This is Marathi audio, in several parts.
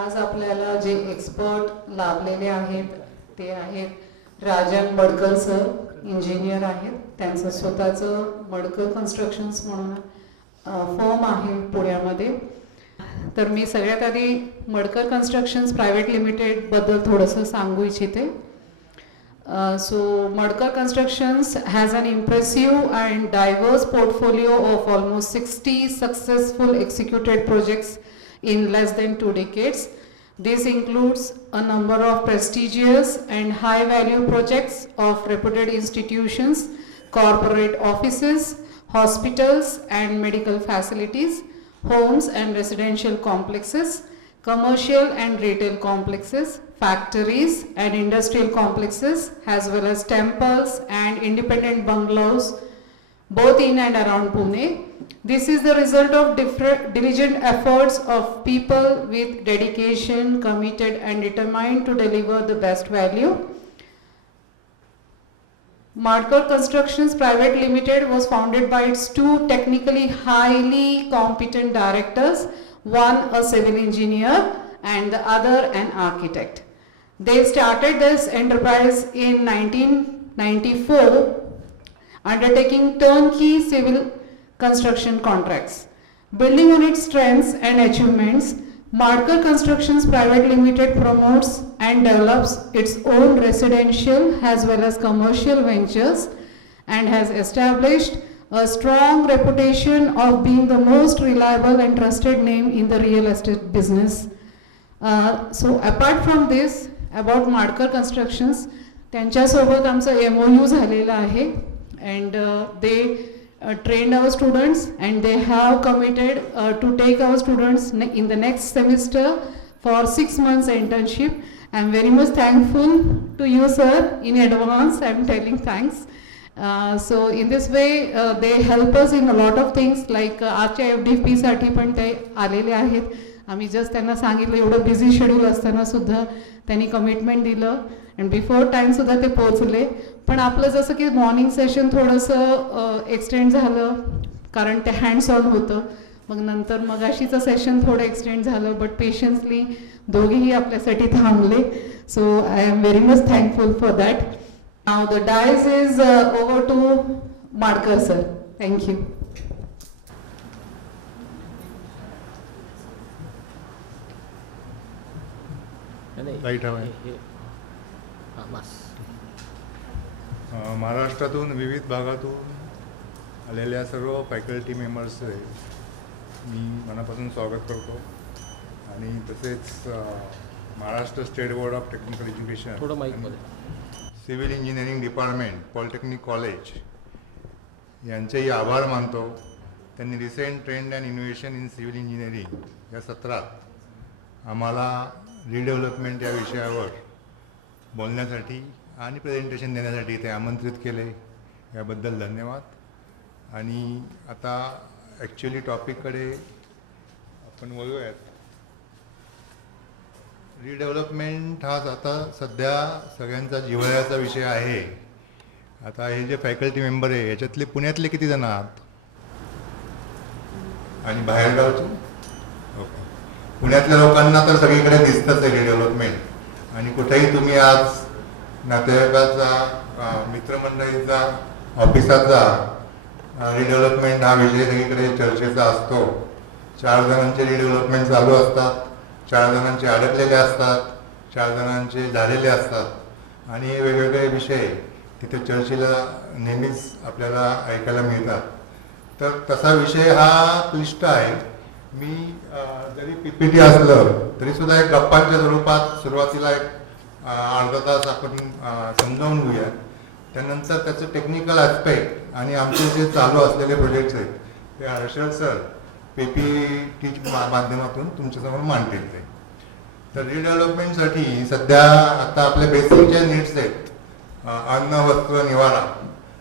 आज आपल्याला जे एक्सपर्ट लाभलेले आहेत ते आहेत राजन मडकर सर, इंजिनियर आहेत. त्यांचं स्वतःचं मडकर कन्स्ट्रक्शन्स म्हणून फर्म आहे पुण्यामध्ये. तर मी सगळ्यात आधी मडकर कन्स्ट्रक्शन्स प्रायव्हेट लिमिटेडबद्दल थोडंसं सांगू इच्छिते. So Madkar Constructions has an impressive and diverse portfolio of almost 60 successful executed projects in less than 2 decades. This includes a number of prestigious and high value projects of reputed institutions, corporate offices, hospitals and medical facilities, homes and residential complexes, commercial and retail complexes, factories and industrial complexes, as well as temples and independent bungalows, both in and around Pune. This is the result of diligent efforts of people with dedication, committed and determined to deliver the best value. Madkar Constructions Private Limited was founded by its two technically highly competent directors, one a civil engineer and the other an architect. They started this enterprise in 1994, undertaking turnkey civil construction contracts. Building on its strengths and achievements, Madkar Constructions Private Limited promotes and develops its own residential as well as commercial ventures and has established a strong reputation of being the most reliable and trusted name in the real estate business. So apart from this, about Madkar Constructions, त्यांच्यासोबत आमचं MOU झालेलं आहे and they trained our students and they have committed to take our students in the next semester for 6 months internship. I am very much thankful to you, sir. In advance, I am telling thanks. So in this way, they help us in a lot of things like आजच्या FDP साठी पण ते आलेले आहेत. आम्ही जस्ट त्यांना सांगितलं एवढं बिझी शेड्यूल असताना सुद्धा त्यांनी कमिटमेंट दिलं अँड बिफोर टाईम सुद्धा ते पोहोचले. पण आपलं जसं की मॉर्निंग सेशन थोडंसं एक्सटेंड झालं कारण ते हँड्स ऑन होतं. मग नंतर मगाशीचं सेशन थोडं एक्सटेंड झालं बट पेशन्सली दोघेही आपल्यासाठी थांबले. So I am very much thankful for that. Now the dais is over to Madkar sir. Thank you. Light हवा आहे. महाराष्ट्रातून विविध भागातून आलेल्या सर्व फॅकल्टी मेंबर्सचे मी मनापासून स्वागत करतो आणि तसेच Maharashtra state board of technical education, civil engineering department, polytechnic college यांचेही आभार मानतो. त्यांनी recent trend and innovation in civil engineering या सत्रात आम्हाला रिडेव्हलपमेंट या विषयावर बोलण्यासाठी आणि प्रेझेंटेशन देण्यासाठी ते आमंत्रित केले, याबद्दल धन्यवाद. आणि आता ॲक्च्युली टॉपिककडे आपण वळूयात. रिडेव्हलपमेंट हा आता सध्या सगळ्यांचा जिव्हाळ्याचा विषय आहे. आता हे जे फॅकल्टी मेंबर आहे याच्यातले पुण्यातले किती जण आहात आणि बाहेरगावचे? ओके. पुण्यातल्या लोकांना तर सगळीकडे दिसतंच आहे रिडेव्हलपमेंट. आणि कुठेही तुम्ही आज नातेवाईकाचा, मित्रमंडळीचा, ऑफिसात जा, रिडेव्हलपमेंट हा विषय सगळीकडे चर्चेचा असतो. 4 जणांचे रिडेव्हलपमेंट चालू असतात, 4 जणांचे अडकलेले असतात, 4 जणांचे झालेले असतात आणि हे वेगवेगळे विषय तिथे चर्चेला नेहमीच आपल्याला ऐकायला मिळतात. तर तसा विषय हा क्लिष्ट आहे. मी जरी PPT असलं तरीसुद्धा एक गप्पांच्या स्वरूपात सुरुवातीला एक अर्धा तास आपण समजावून घेऊया. त्यानंतर त्याचं टेक्निकल ॲस्पेक्ट आणि आमचे जे चालू असलेले प्रोजेक्ट्स आहेत ते हर्षल सर PPT माध्यमातून तुमच्यासमोर मांडतील ते. तर रिडेव्हलपमेंटसाठी सध्या आता आपले बेसिक जे नीड्स आहेत, अन्न, वस्त्र, निवारा,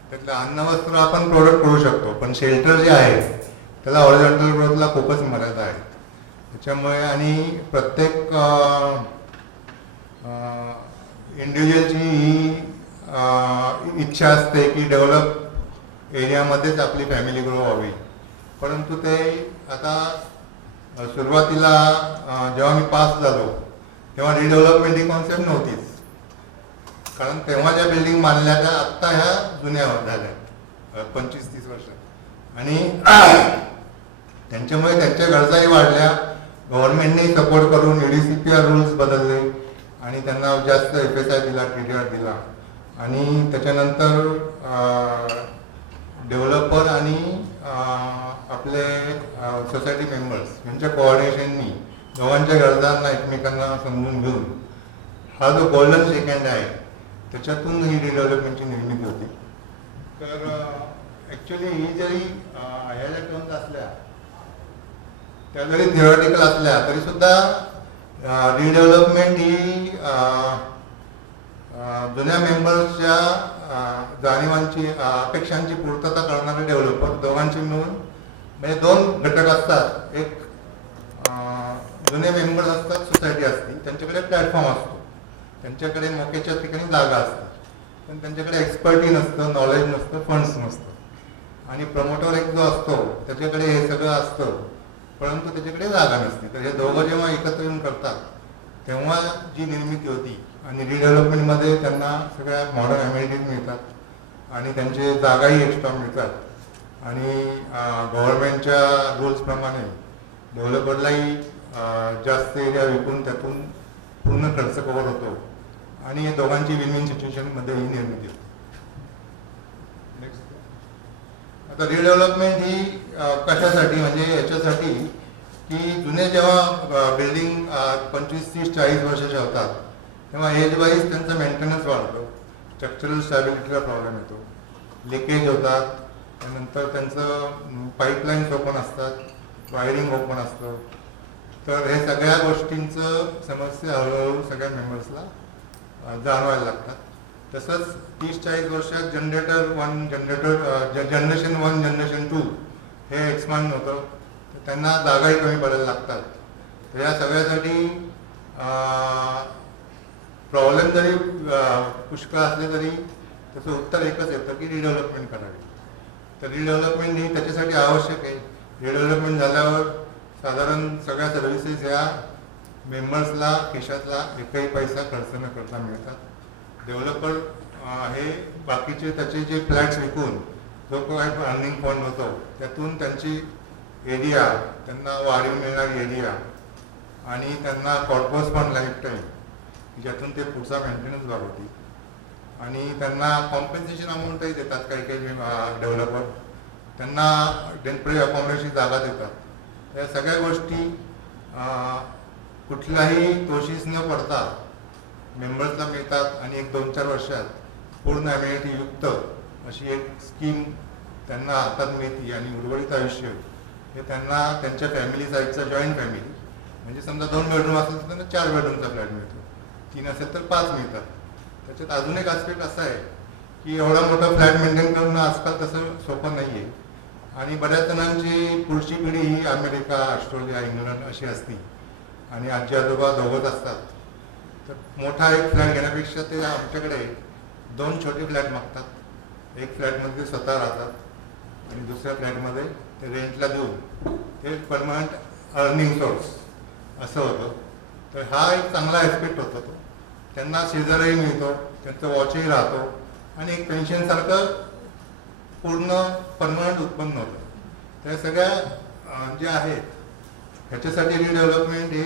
त्यातलं अन्न वस्त्र आपण प्रोडक्ट करू शकतो, पण शेल्टर जे आहे त्याला हॉरिझॉन्टल ग्रोथला खूपच मर्यादा आहे. त्याच्यामुळे आणि प्रत्येक इंडिव्हिज्युअलची ही इच्छा असते की डेव्हलप एरियामध्येच आपली फॅमिली ग्रो व्हावी, परंतु ते आता सुरुवातीला जेव्हा मी पास झालो तेव्हा रिडेव्हलपमेंट ही कॉन्सेप्ट नव्हतीच, कारण तेव्हा ज्या बिल्डिंग बांधल्या त्या आत्ता ह्या जुन्या झाल्या 25-30 वर्ष, आणि त्यांच्यामुळे त्यांच्या गरजाही वाढल्या. गव्हर्नमेंटने सपोर्ट करून EDCPR रूल्स बदलले आणि त्यांना जास्त FSI दिला, TDR दिला, आणि त्याच्यानंतर डेव्हलपर आणि आपले सोसायटी मेंबर्स यांच्या कोऑर्डिनेशननी दोघांच्या गरजांना एकमेकांना समजून घेऊन हा जो गोल्डन सेकंड आहे त्याच्यातून ही रिडेव्हलपमेंटची निर्मिती होती. तर ॲक्च्युली ही जरी ह्या ज्या टर्म्स असल्या त्या जरी थिओरिटिकल असल्या तरी सुद्धा रिडेव्हलपमेंट ही जुन्या मेंबर्सच्या जाणीवांची अपेक्षांची पूर्तता करणारे डेव्हलपर दोघांचे मिळून म्हणजे दोन घटक असतात. एक जुने मेंबर्स असतात, सोसायटी असते, त्यांच्याकडे प्लॅटफॉर्म असतो, त्यांच्याकडे मोक्याच्या ठिकाणी जागा असते, पण त्यांच्याकडे एक्सपर्टी नसतं, नॉलेज नसतं, फंड्स नसतं, आणि प्रमोटर एक जो असतो त्याच्याकडे हे सगळं असतं परंतु त्याच्याकडे जागा नसते. तर हे दोघं जेव्हा एकत्र येऊन करतात तेव्हा जी निर्मिती होती, आणि रिडेव्हलपमेंटमध्ये त्यांना सगळ्या मॉडर्न ॲम्युनिटीज मिळतात आणि त्यांचे जागाही एक्स्ट्रा मिळतात, आणि गव्हर्नमेंटच्या रूल्सप्रमाणे डेव्हलपरलाही जास्त एरिया विकून त्यातून पूर्ण खर्च कव्हर होतो, आणि या दोघांची विन विन सिच्युएशनमध्ये ही निर्मिती होते. आता रिडेव्हलपमेंट ही कशासाठी, म्हणजे याच्यासाठी की जुने जेव्हा बिल्डिंग 25-30-40 वर्षाच्या होतात तेव्हा एज वाईज त्यांचं मेंटेनन्स वाढतं, स्ट्रक्चरल स्टॅबिलिटीला प्रॉब्लेम येतो, लिकेज होतात, त्यानंतर त्यांचं पाईपलाईन्स ओपन असतात, वायरिंग ओपन असतं. तर हे सगळ्या गोष्टींचं समस्या हळूहळू सगळ्या मेंबर्सला जाणवायला लागतात. तसंच 30-40 वर्षात जनरेशन 1 जनरेशन 2 हे एक्सपांड होतं, तर त्यांना जागाही कमी पडायला लागतात. तर या सगळ्यासाठी प्रॉब्लेम जरी पुष्कळ असले तरी त्याचं उत्तर एकच येतं की रिडेव्हलपमेंट करावी. तर रिडेव्हलपमेंट ही त्याच्यासाठी आवश्यक आहे. रिडेव्हलपमेंट झाल्यावर साधारण सगळ्या सर्व्हिसेस ह्या मेंबर्सला खिशातला एकही पैसा खर्च न करता मिळतात. डेव्हलपर हे बाकीचे त्याचे जे फ्लॅट्स विकून जो काही अर्निंग फंड होतो त्यातून त्यांची एरिया, त्यांना वाढीव मिळणारी एरिया, आणि त्यांना कॉर्पोरेट फंड लाईफ टाईम ज्यातून ते पुढचा मेंटेनन्स वाढवतील, आणि त्यांना कॉम्पेन्सेशन अमाऊंटही देतात. काही काही डेव्हलपर त्यांना टेम्पररी अकॉमोडेशनची जागा देतात. या सगळ्या गोष्टी कुठलाही तोशीस न पडता मेंबर्सला मिळतात, आणि 1-2-4 वर्षात पूर्ण ॲम्युनिटी युक्त अशी एक स्कीम त्यांना हातात मिळते, आणि उर्वरित आयुष्य हे त्यांना त्यांच्या फॅमिली साईडचा जॉईंट फॅमिली, म्हणजे समजा 2 बेडरूम असेल तर त्यांना 4 बेडरूमचा फ्लॅट मिळतो, 3 असेल तर 5 मिळतात. त्याच्यात अजून एक आस्पेक्ट असा आहे की एवढा मोठा फ्लॅट मेंटेन करणं आजकाल तसं सोपं नाही आहे, आणि बऱ्याच जणांची पुढची पिढी ही अमेरिका, ऑस्ट्रेलिया, इंग्लंड अशी असती, आणि आजी आजोबा दोघंच असतात. तर मोठा एक फ्लॅट घेण्यापेक्षा ते आमच्याकडे 2 छोटे फ्लॅट मागतात. एक फ्लॅटमध्ये स्वतः राहतात आणि दुसऱ्या फ्लॅटमध्ये ते रेंटला देऊन ते परमनंट अर्निंग सोर्स असं होतं. तर हा एक चांगला ॲस्पेक्ट होता. तो त्यांना शेजारही मिळतो, त्यांचं वॉचही राहतो, आणि एक पेन्शनसारखं पूर्ण परमनंट उत्पन्न होतं. त्या सगळ्या जे आहेत ह्याच्यासाठी रिडेव्हलपमेंट ही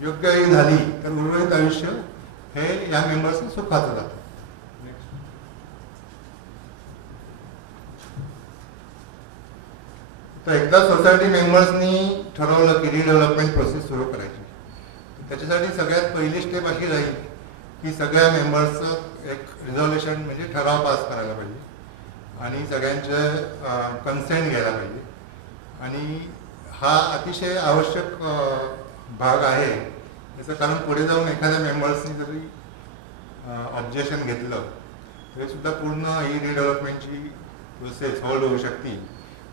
योग्यही झाली तर उर्वरित आयुष्य हे या मेंबर्सचं सुखाचं जातं. तर एकदा सोसायटी मेंबर्सनी ठरवलं की रिडेव्हलपमेंट प्रोसेस सुरू करायची, त्याच्यासाठी सगळ्यात पहिली स्टेप अशी राहील की सगळ्या मेंबर्सचं एक रिझॉल्युशन म्हणजे ठराव पास करायला पाहिजे, आणि सगळ्यांचं कन्सेंट घ्यायला पाहिजे. आणि हा अतिशय आवश्यक भाग आहे त्याचं, कारण पुढे जाऊन एखाद्या मेंबर्सनी जरी ऑब्जेक्शन घेतलं तरी सुद्धा पूर्ण ही रिडेव्हलपमेंटची प्रोसेस होल्ड होऊ शकते.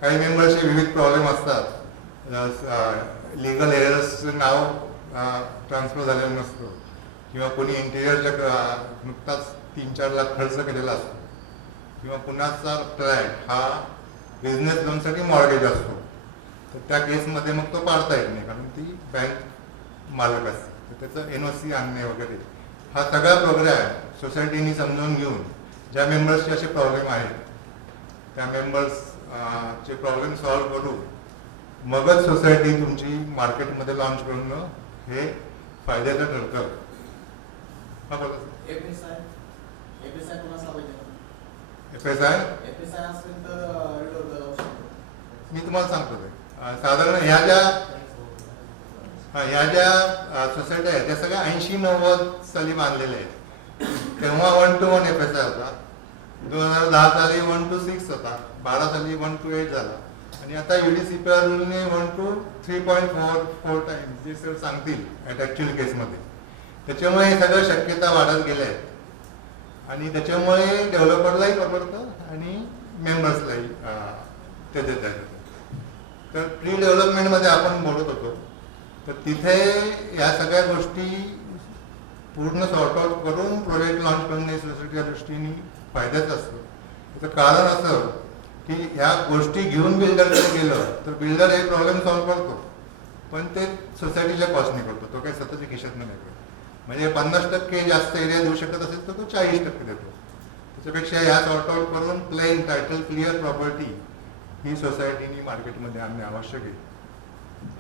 काही मेंबर्सचे विविध प्रॉब्लेम असतात, लिगल एरर्सचं नाव ट्रान्सफर झालेलं नसतं, किंवा कोणी इंटिरियरच्या नुकताच 3-4 लाख खर्च केलेला असतो, किंवा कुणाचा फ्लॅट हा बिझनेस लोनसाठी मॉर्गेज असतो. तर त्या केसमध्ये मग तो पाडता येत नाही, कारण ती बँक मालक असते. तर त्याचं NOC आणणे वगैरे हा सगळा प्रोग्राम सोसायटीनी समजून घेऊन ज्या मेंबर्सचे असे प्रॉब्लेम आहेत त्या मेंबर्स चे प्रॉब्लेम सॉल्व्ह करून मगच सोसायटी तुमची मार्केटमध्ये लॉन्च करणं हे फायद्याचं ठरतं. हा बोला. FSI कोणाचा पाहिजे? FSI FSI असेल तर रिडोर जाऊ शकतो. मी तुम्हाला सांगतो ते साधारण ह्या ज्या सोसायटी आहेत त्या सगळ्या 80-90 साली बांधलेल्या आहेत. तेव्हा 1:1 FSI होता. 2010 साली 1:6 होता. 12 साली 1:8 झाला आणि आता UDCPRने 1:3.4 टाइम्स जे सर सांगतील ॲक्च्युअल केसमध्ये. त्याच्यामुळे हे सगळं शक्यता वाढत गेल्या आहेत आणि त्याच्यामुळे डेव्हलपरलाही परवडतं आणि मेंबर्सलाही ते देता येतं. तर प्री डेव्हलपमेंटमध्ये आपण बोलत होतो तर तिथे या सगळ्या गोष्टी पूर्ण सॉर्ट आउट करून प्रोजेक्ट लॉन्च करणे सोसायटीच्या दृष्टीने फायद्याचं असतं. त्याचं कारण असं की ह्या गोष्टी घेऊन बिल्डरकडे गेलं तर बिल्डर हे प्रॉब्लेम सॉल्व्ह करतो पण ते सोसायटीच्या कॉस्टने करतो. तो काही स्वतःच्या खिशातनं नाही करतो. म्हणजे 50% जास्त एरिया देऊ शकत असेल तर तो 40% देतो. त्याच्यापेक्षा ह्या सॉर्ट आउट करून प्लेन टायटल क्लिअर प्रॉपर्टी ही सोसायटीनी मार्केटमध्ये आणणे आवश्यक आहे.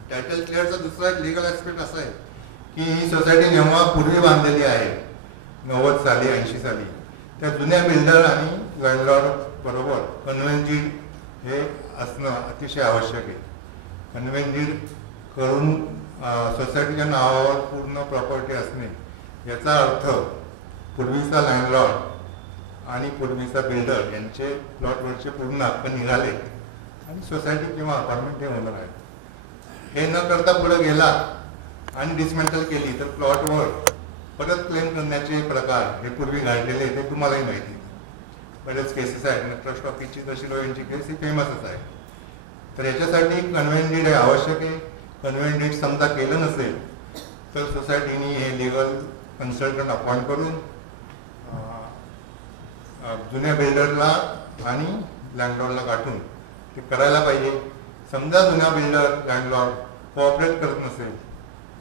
टायटल क्लिअरचा दुसरा एक लिगल ॲस्पेक्ट असा आहे की ही सोसायटी जेव्हा पूर्वी बांधलेली आहे 90 साली 80 साली त्या जुन्या बिल्डर आणि लँडलॉर्ड बरोबर कन्व्हेन्स डीड हे असणं अतिशय आवश्यक आहे. कन्व्हेन्स डीड करून सोसायटीच्या नावावर पूर्ण प्रॉपर्टी असणे याचा अर्थ पूर्वीचा लँडलॉर्ड आणि पूर्वीचा बिल्डर यांचे प्लॉटवरचे पूर्ण हक्क निघाले आणि सोसायटी किंवा अपार्टमेंट हे होणार आहे. हे न करता पुढे गेला आणि डिसमेंटल केली तर प्लॉटवर परत क्लेम करण्याचे प्रकार हे पूर्वी घडलेले ते तुम्हालाही माहिती. बरेच केसेस आहेत. ट्रस्ट ऑफिसची तशी यांची केस ही फेमसच आहे. तर याच्यासाठी कन्व्हेन्स डीड हे आवश्यक आहे. कन्व्हेन्स डीड समजा केलं नसेल तर सोसायटीनी हे लिगल कन्सल्टंट अपॉइंट करून जुन्या बिल्डरला आणि लँडलॉर्डला गाठून ते करायला पाहिजे. समजा जुना बिल्डर लँडलॉर्ड कोऑपरेट करत नसेल,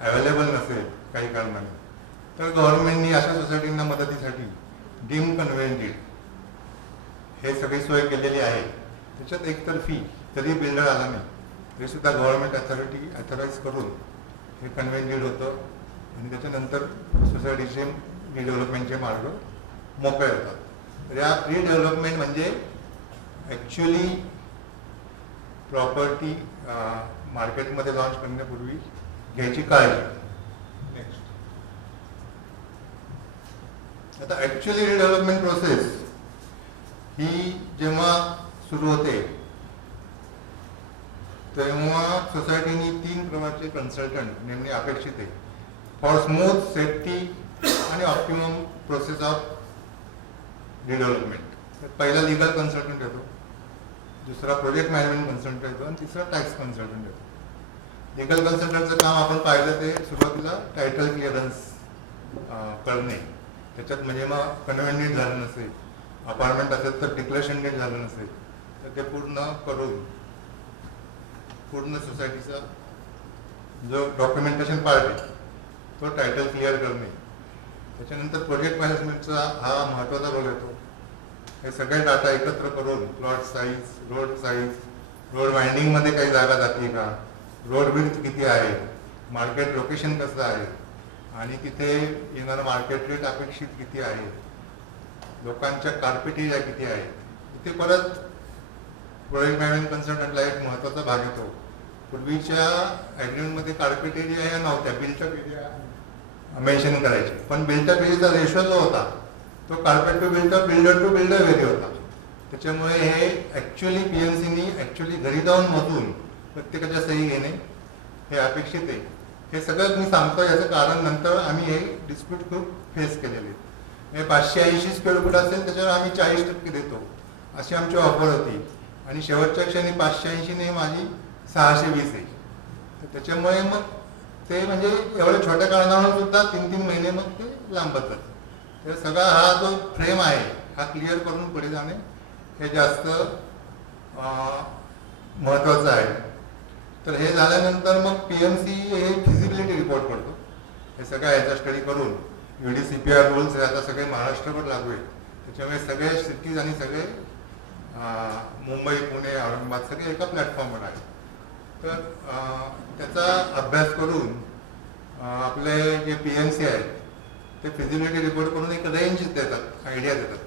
अवेलेबल नसेल काही कारणाने तर गव्हर्नमेंटनी अशा सोसायटींना मदतीसाठी डीम कन्व्हेन्स डीड हे सगळी सोय केलेली आहे. त्याच्यात एकतर्फी जरी बिल्डर आला नाही तरी सुद्धा गव्हर्नमेंट अथॉरिटी अथॉराईज करून हे कन्व्हेन्स डीड होतं आणि त्याच्यानंतर सोसायटीचे रिडेव्हलपमेंटचे मार्ग मोकळे होतात. तर या प्री डेव्हलपमेंट म्हणजे ॲक्च्युली प्रॉपर्टी मार्केटमध्ये लॉन्च करण्यापूर्वी घ्यायची काळजी. नेक्स्ट, आता ॲक्च्युअली रिडेव्हलपमेंट प्रोसेस ही जेव्हा सुरू होते तेव्हा सोसायटीनी 3 प्रकारचे कन्सल्टंट नेमणे अपेक्षित आहे फॉर स्मूथ सेफ्टी आणि ऑप्टिमम प्रोसेस ऑफ रिडेव्हलपमेंट. पहिला लिगल कन्सल्टंट येतो, दुसरा प्रोजेक्ट मॅनेजमेंट कन्सल्टंट येतो आणि तिसरा टॅक्स कन्सल्टंट येतो. लिगल कन्सल्टंटचं काम आपण पाहिलं ते सुरुवातीला टायटल क्लिअरन्स करणे. त्याच्यात म्हणजे मग कन्व्हेन्स डीड झालं नसेल, अपार्टमेंट असेल तर डिक्लेरेशन डीड झालं नसेल तर ते पूर्ण करून पूर्ण सोसायटीचा जो डॉक्युमेंटेशन पार्ट आहे तो टायटल क्लिअर करणे. त्याच्यानंतर प्रोजेक्ट मॅनेजमेंटचा हा महत्त्वाचा रोल येतो. हे सगळे डाटा एकत्र करून प्लॉट साईज, रोड वाइंडिंगमध्ये काही जागा जाते का, रोड विड्थ किती आहे, मार्केट लोकेशन कसं आहे आणि तिथे येणारं मार्केट रेट अपेक्षित किती आहे, लोकांच्या कार्पेट एरिया किती आहे. इथे परत प्रोजेक्ट मॅनेजमेंट कन्सल्टंटला एक महत्त्वाचा भाग येतो. पूर्वीच्या ॲग्रीमेंटमध्ये कार्पेट एरिया या नव्हत्या, बिल्टअप एरिया मेन्शन करायचे. पण बिल्टअप एरियाचा रेशो जो होता तो carpet to builder, builder to builder vary होता. त्याच्यामुळे हे ॲक्च्युअली PNCनी ॲक्च्युअली घरी जाऊन मधून प्रत्येकाच्या सही घेणे हे अपेक्षित आहे. हे सगळं मी सांगतो याचं कारण नंतर आम्ही हे डिस्प्यूट खूप फेस केलेले. हे 580 स्क्वेअर फूट असेल त्याच्यावर आम्ही 40% देतो अशी आमची ऑफर होती आणि शेवटच्या क्षणी 580 माझी 620 आहे. तर त्याच्यामुळे मग ते म्हणजे एवढ्या छोट्या कारणावरून सुद्धा 3-3 महिने मग ते लांबत जातात. तर सगळा हा जो फ्रेम आहे हा क्लिअर करून पुढे जाणे हे जास्त महत्त्वाचं आहे. तर हे झाल्यानंतर मग PMC हे फिजिबिलिटी रिपोर्ट करतो. हे सगळ्या याचा स्टडी करून UDCPR रूल्स हे आता सगळे महाराष्ट्रभर लागू आहेत. त्याच्यामुळे सगळे सिटीज आणि सगळे मुंबई, पुणे, औरंगाबाद सगळे एका प्लॅटफॉर्मवर आहे. तर त्याचा अभ्यास करून आपले जे PMC आहेत ते फिजिबिलिटी रिपोर्ट करून एक रेंज देतात, आयडिया देतात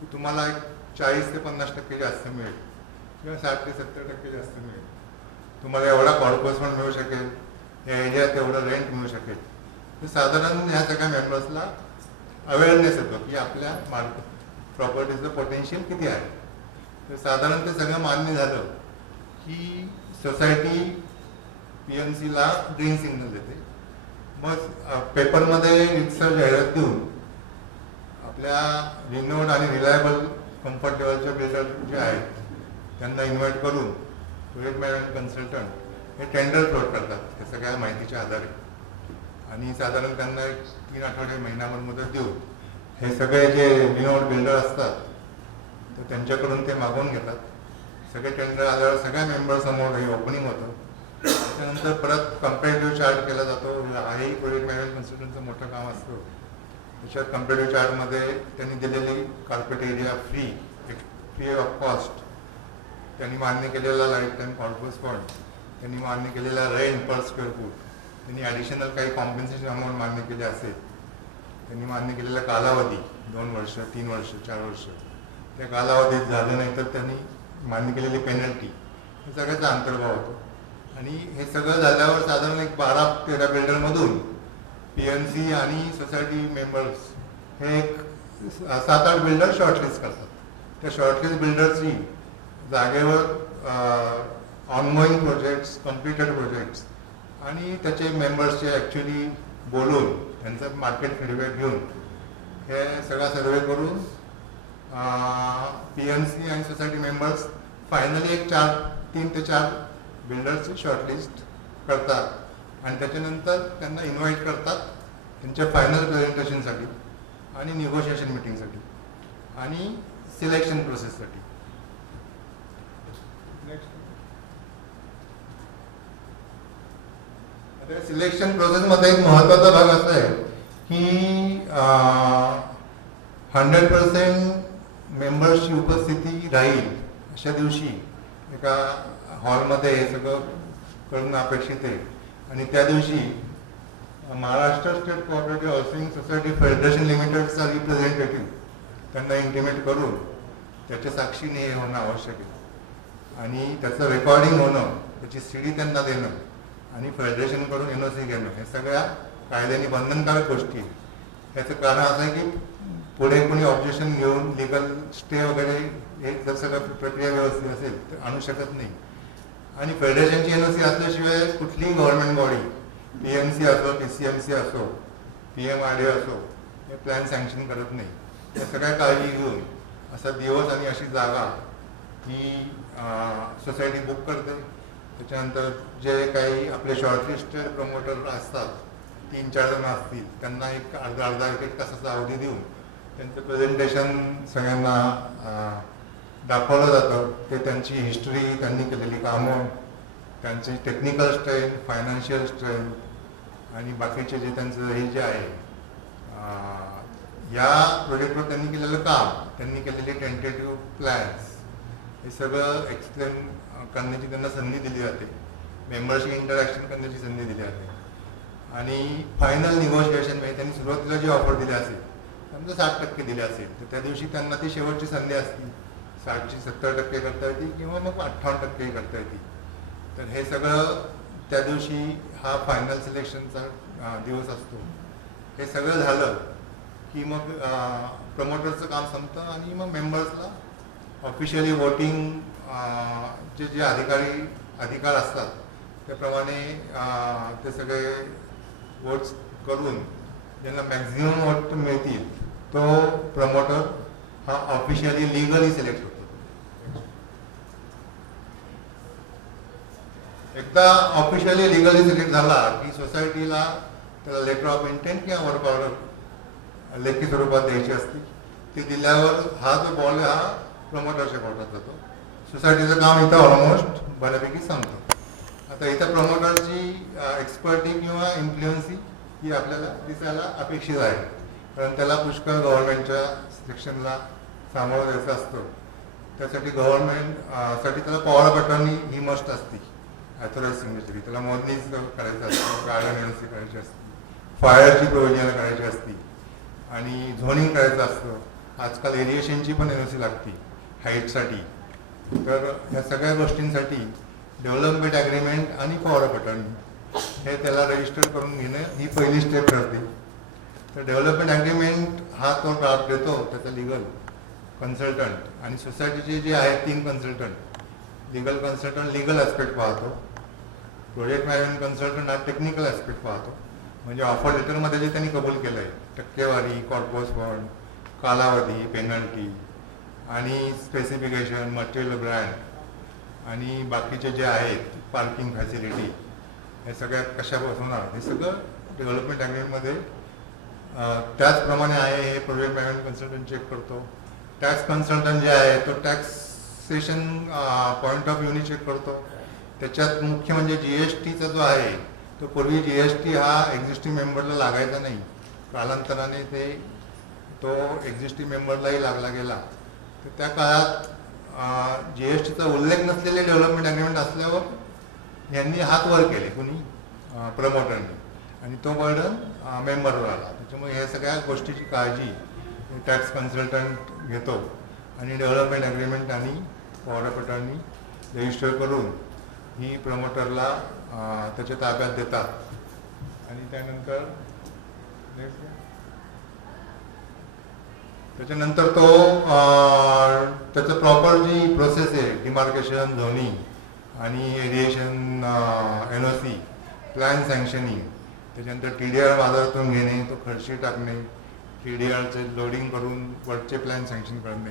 की तुम्हाला एक 40 ते 50% जास्त मिळेल किंवा 60 ते 70% जास्त मिळेल. तुम्हाला एवढा कॉर्पस पण मिळू शकेल, या एरियात एवढं रेंट मिळू शकेल. तर साधारण ह्या सगळ्या मेंबर्सला अवेअरनेस येतो की आपल्या मार्केट प्रॉपर्टीचं पोटेन्शियल किती आहे. तर साधारण ते सगळं मान्य झालं की सोसायटी PMCला ग्रीन सिग्नल देते. मग पेपरमध्ये रितसर जाहिरात देऊन आपल्या रिनोड आणि रिलायबल कम्फर्ट लेवलचे बिल्डर जे आहेत त्यांना इन्व्हाइट करून प्रोजेक्ट मॅनेजमेंट कन्सल्टंट हे टेंडर फ्लोट करतात त्या सगळ्या माहितीच्या आधारे. आणि साधारण त्यांना एक 3 आठवडे महिनाभर मुदत देऊन हे सगळे जे रिनोड बिल्डर असतात तर त्यांच्याकडून ते मागवून घेतात. सगळे टेंडर आल्यावर सगळ्या मेंबरसमोर हे ओपनिंग होतं. त्यानंतर परत कम्पॅरेटिव्ह चार्ट केला जातो. हाही प्रोजेक्ट मॅनेजमेंट कन्सल्टंटचं मोठं काम असतं. त्याच्यात कम्पॅरेटिव्ह चार्टमध्ये त्यांनी दिलेली carpet area free of cost, त्यांनी मान्य केलेला लाईफ टाईम कॉर्पस फंड, त्यांनी मान्य केलेला रेंट पर स्क्वेअर फूट, त्यांनी ॲडिशनल काही कॉम्पेन्सेशन अमाऊंट मान्य केले असेल, त्यांनी मान्य केलेला कालावधी 2 वर्ष, 3 वर्ष, 4 वर्ष, त्या कालावधीत झालं नाही तर त्यांनी मान्य केलेली पेनल्टी, हे सगळ्याचा अंतर्भाव होतो. आणि हे सगळं झाल्यावर साधारण एक 12-13 बिल्डरमधून PMC आणि सोसायटी मेंबर्स हे एक 7-8 बिल्डर शॉर्टलिस्ट करतात. त्या शॉर्टलिस्ट बिल्डरची जागेवर ऑनगोईंग प्रोजेक्ट्स, कम्प्लिटेड प्रोजेक्ट्स आणि त्याचे मेंबर्सचे ॲक्च्युली बोलून त्यांचं मार्केट फीडबॅक घेऊन हे सगळा सर्वे करून PMC आणि सोसायटी मेंबर्स फायनली एक 3 ते 4 बिल्डर्सची शॉर्टलिस्ट करतात आणि त्याच्यानंतर त्यांना इन्व्हाइट करतात त्यांच्या फायनल प्रेझेंटेशनसाठी आणि निगोशिएशन मिटिंगसाठी आणि सिलेक्शन प्रोसेससाठी. आता सिलेक्शन प्रोसेसमध्ये एक महत्त्वाचा भाग असा आहे की 100% मेंबर्सची उपस्थिती राहील अशा दिवशी एका हॉलमध्ये हे सगळं करणं अपेक्षित आहे. आणि त्या दिवशी Maharashtra state cooperative housing society federation लिमिटेडचा रिप्रेझेंटेटिव्ह त्यांना इंटिमेट करून त्याच्या साक्षीने हे होणं आवश्यक आहे आणि त्याचं रेकॉर्डिंग होणं, त्याची CD त्यांना देणं आणि फेडरेशनकडून NOC घेणं हे सगळ्या कायद्याने बंधनकारक गोष्टी आहेत. याचं कारण असं आहे की पुढे कोणी ऑब्जेक्शन घेऊन लिगल स्टे वगैरे हे जर सगळं प्रक्रिया व्यवस्थित असेल तर आणू शकत नाही. आणि फेडरेशनची NOC असल्याशिवाय कुठलीही गव्हर्नमेंट बॉडी PMC असो, PCMC असो, PMRDA असो हे प्लॅन सँक्शन करत नाही. या सगळ्या काळजी घेऊन असा दिवस आणि अशी जागा ही सोसायटी बुक करते. त्याच्यानंतर जे काही आपले शॉर्टलिस्टेड प्रमोटर असतात 3-4 जण असतील त्यांना एक अर्धा 1 तासाचा अवधी देऊन त्यांचं प्रेझेंटेशन सगळ्यांना दाखवलं जातं. ते त्यांची हिस्ट्री, त्यांनी केलेली कामं, त्यांची टेक्निकल स्ट्रेंथ, फायनान्शियल स्ट्रेंथ आणि बाकीचे जे त्यांचं हे जे आहे या प्रोजेक्टवर त्यांनी केलेलं काम, त्यांनी केलेले टेंटेटिव्ह प्लॅन्स हे सगळं एक्सप्लेन करण्याची त्यांना संधी दिली जाते. मेंबरशी इंटरॅक्शन करण्याची संधी दिली जाते. आणि फायनल निगोशिएशन म्हणजे त्यांनी सुरुवातीला जी ऑफर दिली असेल समजा 60% दिली असेल तर त्या दिवशी त्यांना ती शेवटची संधी असते. 60ची 70% करता येते किंवा मग 58% करता येते. तर हे सगळं त्या दिवशी हा फायनल सिलेक्शनचा दिवस असतो. हे सगळं झालं की मग प्रमोटरचं काम संपतं आणि मग मेंबर्सला ऑफिशियली वोटिंग जे अधिकार असतात त्याप्रमाणे ते सगळे वोट्स करून ज्यांना मॅक्झिमम वोट मिळतील तो प्रमोटर हा ऑफिशियली लिगली सिलेक्ट होतो. एकदा ऑफिशियली लिगली सिलेक्ट झाला की सोसायटीला त्याला लेटर ऑफ इंटेंट किंवा वर्क ऑर्डर लेखी स्वरूपात द्यायची असते. ती दिल्यावर हा जो बॉल हा प्रमोटरच्या कोर्टात जातो. सोसायटीचं काम इथं ऑलमोस्ट बऱ्यापैकी संपतं. आता इथं प्रमोटरची एक्सपर्टी किंवा इन्फ्लुएन्सी ही आपल्याला दिसायला अपेक्षित आहे, कारण त्याला पुष्कळ गव्हर्नमेंटच्या सेक्शनला सामोरं जायचं असतं. त्यासाठी साठी त्याला power of attorney he must असते, ॲथोराइज सिग्नेचरी. त्याला मोजणीच करायचं असतं, गार्डन एनओसी करायची असते, फायरची प्रोव्हिजन करायची असते आणि झोनिंग करायचं असतं. आजकाल एरिएशनची पण एनओसी लागते हाईटसाठी. तर ह्या सगळ्या गोष्टींसाठी डेव्हलपमेंट ॲग्रीमेंट आणि पॉवर ऑफ अटॉर्नी हे त्याला रजिस्टर करून घेणं ही पहिली स्टेप ठरते. तर डेव्हलपमेंट ॲग्रीमेंट हा तो ड्राफ्ट देतो त्याचा लिगल कन्सल्टंट, आणि सोसायटीचे जे आहेत 3 consultant. Legal consultant legal aspect पाहतो, प्रोजेक्ट मॅनेजमेंट कन्सल्टंट हा टेक्निकल ॲस्पेक्ट पाहतो, म्हणजे ऑफर लेटरमध्ये जे त्यांनी कबूल केलं आहे टक्केवारी, कॉर्पोस फंड, कालावधी, पेनल्टी आणि स्पेसिफिकेशन, मटेरियल ब्रँड आणि बाकीचे जे आहेत पार्किंग फॅसिलिटी, हे सगळ्यात कशापासून होणार हे सगळं डेव्हलपमेंट ॲग्रीमेंटमध्ये त्याचप्रमाणे आहे. हे प्रोजेक्ट मॅनेजमेंट कन्सल्टंट चेक करतो. टॅक्स कन्सल्टंट जे आहे तो टॅक्सेशन पॉईंट ऑफ व्ह्यूनी चेक करतो. त्याच्यात मुख्य म्हणजे GSTचा जो आहे तो पूर्वी GST हा एक्झिस्टिंग मेंबरला लागायचा नाही, कालांतराने तो एक्झिस्टिंग मेंबरलाही लागला गेला. तर त्या काळात GSTचा उल्लेख नसलेले डेव्हलपमेंट ॲग्रीमेंट असल्यावर यांनी हात वर केले, कुणी प्रमोटरनी, आणि तो बर्डन मेंबरवर आला. त्याच्यामुळे ह्या सगळ्या गोष्टीची काळजी टॅक्स कन्सल्टंट घेतो आणि डेव्हलपमेंट ॲग्रीमेंट आणि पॉवर ऑफ अटॉर्नी रजिस्टर करून ही प्रमोटरला त्याच्या ताब्यात देतात. आणि त्याच्यानंतर तो त्याचं प्रॉपर जी प्रोसेस आहे डिमार्केशन, झोनिंग आणि एरिएशन, NOC, प्लॅन सँक्शनिंग, त्याच्यानंतर TDR बाजारातून घेणे, तो खर्ची टाकणे, TDRचे लोडिंग करून वरचे प्लॅन सँक्शन करणे.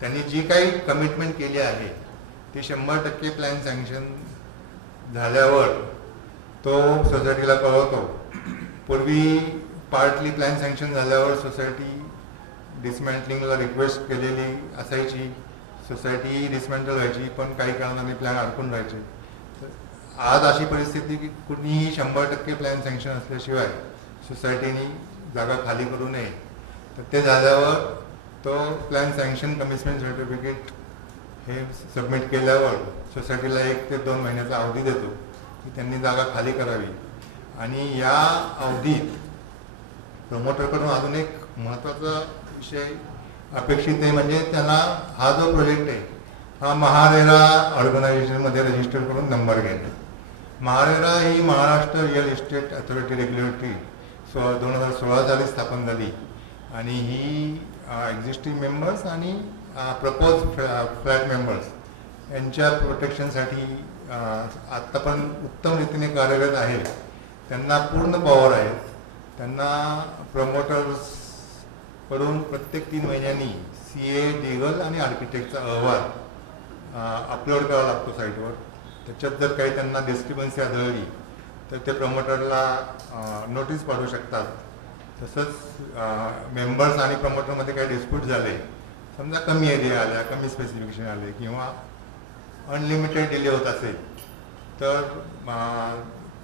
त्यांनी जी काही कमिटमेंट केली आहे ती 100% प्लॅन सँक्शन झाल्यावर तो सोसायटीला कळवतो. पूर्वी पार्टली प्लॅन सँक्शन झाल्यावर सोसायटी डिसमॅन्टलिंगला रिक्वेस्ट केलेली असायची, सोसायटी डिसमॅन्टल व्हायची, पण काही कारणाने प्लॅन अडकून राहायचे. आज अशी परिस्थिती की कुणीही 100% प्लॅन सँक्शन असल्याशिवाय सोसायटीनी जागा खाली करू नये. तर ते झाल्यावर तो प्लॅन सँक्शन कमिटमेंट सर्टिफिकेट हे सबमिट केल्यावर सोसायटीला 1 ते 2 महिन्याचा अवधी देतो की त्यांनी जागा खाली करावी. आणि या अवधीत प्रमोटरकडून अजून एक महत्त्वाचा विषय अपेक्षित आहे, म्हणजे त्यांना हा जो प्रोजेक्ट आहे हा महारेरा ऑर्गनायझेशनमध्ये रजिस्टर करून नंबर घेणे. महारेरा ही Maharashtra real estate authority regulatory 2016 साली स्थापन झाली आणि ही एक्झिस्टिंग मेंबर्स आणि प्रपोज फ्लॅट मेंबर्स यांच्या प्रोटेक्शनसाठी आत्ता पण उत्तम रीतीने कार्यरत आहे. त्यांना पूर्ण पॉवर आहे. त्यांना प्रमोटर्स कडून प्रत्येक 3 महिन्यांनी CA, लीगल आणि आर्किटेक्टचा अहवाल अपलोड करावा लागतो साईटवर. त्याच्यात जर काही त्यांना डिस्क्रिपन्सी आढळली तर ते प्रमोटरला नोटीस पाठवू शकतात. तसंच मेंबर्स आणि प्रमोटरमध्ये काही डिस्प्यूट झाले, समजा कमी एरिया आल्या, कमी स्पेसिफिकेशन आले किंवा अनलिमिटेड डिले होत असेल तर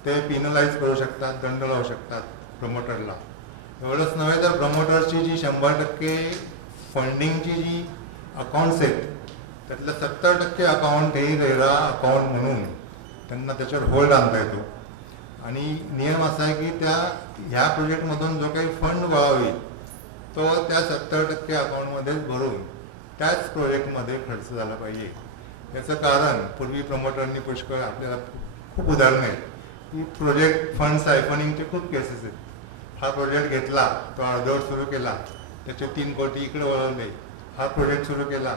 ते पिनलाइज करू शकतात, दंड लावू शकतात प्रमोटरला. एवढंच नव्हे तर प्रमोटर्सची जी 100% फंडिंगची जी अकाउंट्स आहेत त्यातलं 70% अकाउंट हे रेरा अकाउंट म्हणून त्यांना त्याच्यावर होल्ड आणता येतो. आणि नियम असा आहे की ह्या प्रोजेक्टमधून जो काही फंड गोळा होईल तो त्या 70% अकाउंटमध्येच भरून त्याच प्रोजेक्टमध्ये खर्च झाला पाहिजे. याचं कारण पूर्वी प्रमोटरनी पुष्कळ आपल्याला खूप उदाहरणं आहेत की प्रोजेक्ट फंड सायफनिंगचे खूप केसेस आहेत. हा प्रोजेक्ट घेतला, तो अर्धवट सुरू केला, त्याचे 3 कोटी इकडे वळवले, हा प्रोजेक्ट सुरू केला,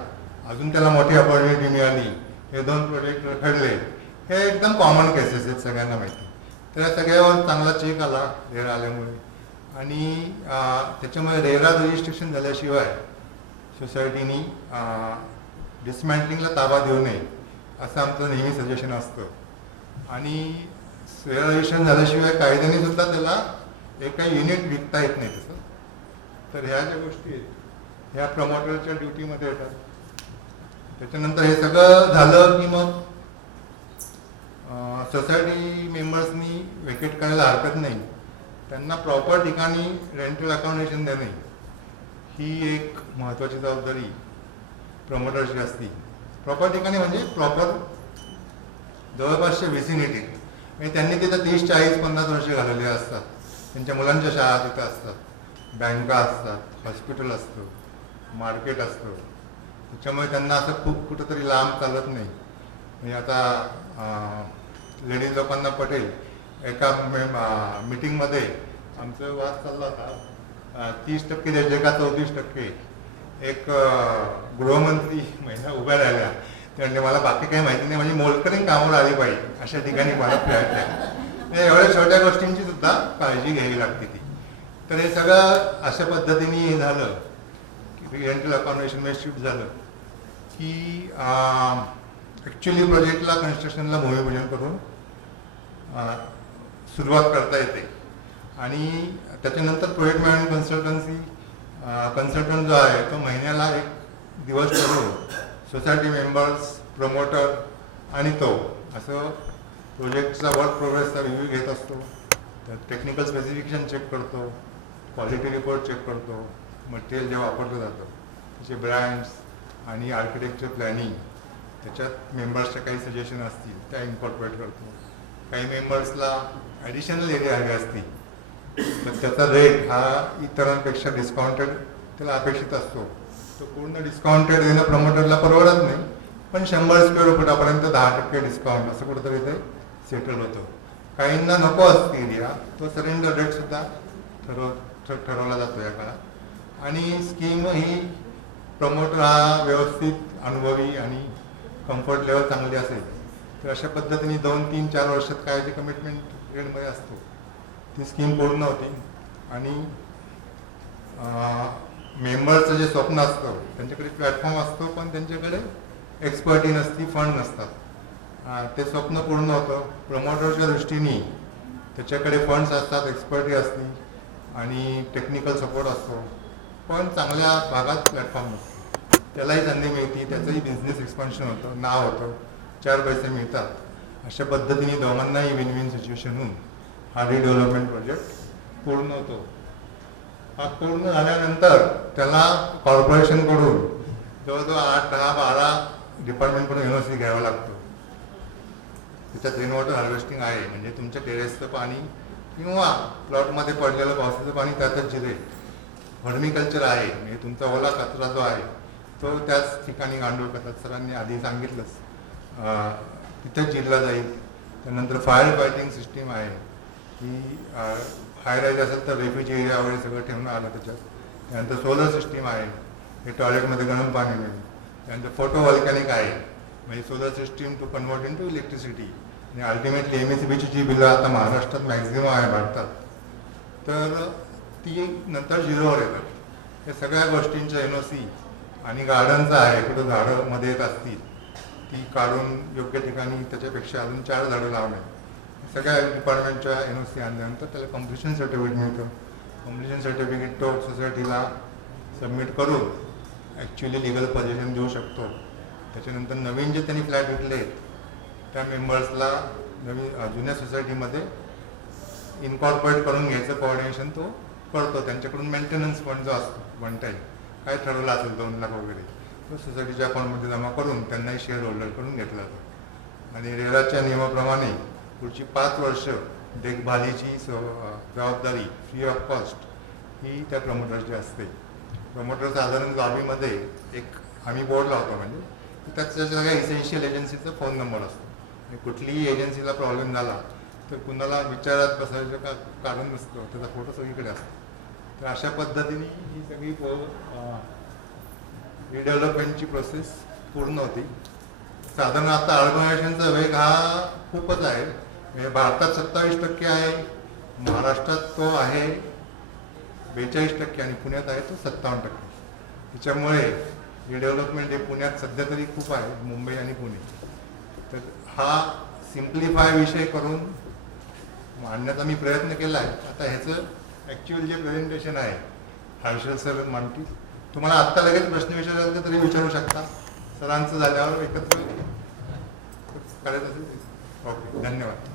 अजून त्याला मोठी अपॉर्च्युनिटी मिळाली, हे 2 प्रोजेक्ट रखडले. हे एकदम कॉमन केसेस आहेत, सगळ्यांना माहिती. तर या सगळ्यावर चांगला चेक आला रेरा आल्यामुळे. आणि त्याच्यामुळे रेरा रजिस्ट्रेशन झाल्याशिवाय सोसायटीनी डिसमॅन्टलिंगला ताबा देऊ नये असं आमचं नेहमी सजेशन असतं. आणि रेरा रजिस्ट्रेशन झाल्याशिवाय कायद्याने सुद्धा त्याला एक काही युनिट विकता येत नाही तसं. तर ह्या ज्या गोष्टी आहेत ह्या प्रमोटरच्या ड्युटीमध्ये येतात. त्याच्यानंतर हे सगळं झालं की मग सोसायटी मेंबर्सनी वेकेट करायला हरकत नाही, त्यांना प्रॉपर ठिकाणी रेंटल अकॉमोडेशन देणे ही एक महत्त्वाची जबाबदारी प्रमोटरची असते. प्रॉपर ठिकाणी म्हणजे प्रॉपर जवळपासच्या व्हिसिनिटी, म्हणजे त्यांनी तिथं 30, 40, 50 वर्षे घालवले असतात. त्यांच्या मुलांच्या शाळा तिथं असतात, बँका असतात, हॉस्पिटल असतं, मार्केट असतं. त्याच्यामुळे त्यांना असं खूप कुठंतरी लांब चालत नाही. म्हणजे आता लेडीज लोकांना पटेल, एका मीटिंगमध्ये आमचं वाद चालला होता, 30% द्यायचे का 34%. एक गृहमंत्री महिला उभ्या राहिल्या, ते म्हणजे मला बाकी काही माहिती नाही, म्हणजे मोलकरीण कामावर आली पाहिजे अशा ठिकाणी मला फ्लॅट आहे. एवढ्या छोट्या गोष्टींची सुद्धा काळजी घ्यावी लागते ती. तर हे सगळं अशा पद्धतीने हे झालं की रेंटल अकॉमोडेशनमध्ये शिफ्ट झालं की ॲक्च्युली प्रोजेक्टला कन्स्ट्रक्शनला भूमिपूजन करून सुरुवात करता येते. आणि त्याच्यानंतर प्रोजेक्ट मॅनेजमेंट कन्सल्टंट जो आहे तो महिन्याला एक दिवस ठरवून सोसायटी मेंबर्स, प्रमोटर आणि तो असं प्रोजेक्टचा वर्क प्रोग्रेसचा रिव्ह्यू घेत असतो. तर टेक्निकल स्पेसिफिकेशन चेक करतो, क्वालिटी रिपोर्ट चेक करतो, मटेरियल जे वापरलं जातं त्याचे ब्रँड्स आणि आर्किटेक्चर प्लॅनिंग, त्याच्यात मेंबर्सच्या काही सजेशन असतील त्या इन्कॉर्पोरेट करतो. काही मेंबर्सला ॲडिशनल एरिया हवी असतील तर त्याचा रेट हा इतरांपेक्षा डिस्काउंटेड त्याला अपेक्षित असतो. तो पूर्ण डिस्काउंटेड देणं प्रमोटरला परवडत नाही, पण 100 स्क्वेअर फुटापर्यंत 10% डिस्काउंट असं कुठंतरी ते सेटल होतं. काहींना नको असते एरिया, तो सरेंडर रेटसुद्धा ठरवला जातो या काळात. आणि स्कीम ही प्रमोटर हा व्यवस्थित अनुभवी आणि कम्फर्ट लेवल चांगली असेल तर अशा पद्धतीने 2, 3, 4 वर्षात काय ते कमिटमेंट पिरियडमध्ये असतो ती स्कीम पूर्ण होती. आणि मेंबरचं जे स्वप्न असतं त्यांच्याकडे प्लॅटफॉर्म असतो, पण त्यांच्याकडे एक्सपर्टी नसती, फंड नसतात. ते स्वप्न पूर्ण होतं. प्रमोटरच्या दृष्टीने त्याच्याकडे फंड्स असतात, एक्सपर्टी असते आणि टेक्निकल सपोर्ट असतो, पण चांगल्या भागात प्लॅटफॉर्म नसतो. त्यालाही संधी मिळते, त्याचंही बिझनेस एक्सपान्शन होतं, नाव होतं, 4 पैसे मिळतात. अशा पद्धतीने दोघांनाही विन विन सिच्युएशन होऊन हा रिडेव्हलपमेंट प्रोजेक्ट पूर्ण होतो. हा पूर्ण झाल्यानंतर त्याला कॉर्पोरेशनकडून जवळजवळ 8, 10, 12 डिपार्टमेंटकडून NOC घ्यावा लागतो. त्याच्यात रेन वॉटर हार्वेस्टिंग आहे, म्हणजे तुमच्या टेरेसचं पाणी किंवा प्लॉटमध्ये पडलेलं पावसाचं पाणी त्यातच जिरेल. व्हर्मिकल्चर आहे, म्हणजे तुमचा ओला कचरा जो आहे तो त्याच ठिकाणी गांडूळ करतात, सरांनी आधी सांगितलंच, तिथेच जिरला जाईल. त्यानंतर फायर फायटिंग सिस्टीम आहे, की हाय राईज असेल तर रेफ्युजी एरिया वगैरे सगळं ठेवणं आलं त्याच्यात. त्यानंतर सोलर सिस्टीम आहे, हे टॉयलेटमध्ये गरम पाणी मिळेल. त्यानंतर फोटो व्हॉल्कॅनिक आहे, म्हणजे solar system to convert into electricity. आणि अल्टिमेटली MSBची जी बिलं आता महाराष्ट्रात मॅक्झिमम आहे भारतात, तर ती नंतर झिरोवर येतात. या सगळ्या गोष्टींच्या NOC आणि गार्डनचं आहे, कुठं झाडं मध्ये येत असतील ती काढून योग्य ठिकाणी त्याच्यापेक्षा अजून 4 झाडं लावणे, सगळ्या डिपार्टमेंटच्या NOC आणल्यानंतर त्याला कम्प्लिशन सर्टिफिकेट मिळतं. कम्प्लिशन सर्टिफिकेट तो सोसायटीला सबमिट करून ॲक्च्युली लिगल पोझिशन देऊ शकतो. त्याच्यानंतर नवीन जे त्यांनी फ्लॅट घेतले त्या मेंबर्सला नवीन जुन्या सोसायटीमध्ये इन्कॉर्पोरेट करून घ्यायचं कोऑर्डिनेशन तो करतो. त्यांच्याकडून मेंटेनन्स फंड जो असतो वन टाईम काय ठरवलं असेल 2 लाख वगैरे, तो सोसायटीच्या अकाउंटमध्ये जमा करून त्यांनाही शेअर होल्डर करून घेतला जातो. आणि रेराच्या नियमाप्रमाणे पुढची 5 वर्ष देखभालीची जबाबदारी फ्री ऑफ कॉस्ट ही त्या प्रमोटरची असते. प्रमोटर साधारण लॉबीमध्ये एक आम्ही बोर्ड लावतो, म्हणजे त्याच्या सगळ्या इसेन्शियल एजन्सीचा फोन नंबर असतो. आणि कुठलीही एजन्सीला प्रॉब्लेम झाला तर कुणाला विचारात बसायचं का कारण नसतं, त्याचा फोटो सगळीकडे असतो. तर अशा पद्धतीने ही सगळी रिडेव्हलपमेंटची प्रोसेस पूर्ण होती. साधारण आता अर्बनायझेशनचा वेग हा खूपच आहे. म्हणजे भारतात 27% आहे, महाराष्ट्रात तो आहे 42% आणि पुण्यात आहे तो 57%. त्याच्यामुळे रिडेव्हलपमेंट हे पुण्यात सध्या तरी खूप आहे, मुंबई आणि पुणे. तर हा सिम्प्लिफाय विषय करून मांडण्याचा मी प्रयत्न केला आहे. आता ह्याचं ॲक्च्युअल जे प्रेझेंटेशन आहे हर्षल सर मांडतील. तुम्हाला आत्ता लगेच प्रश्न विचारायचे तरी विचारू शकता. सरांचं झाल्यावर एकत्र करायचं असेल. ओके, धन्यवाद.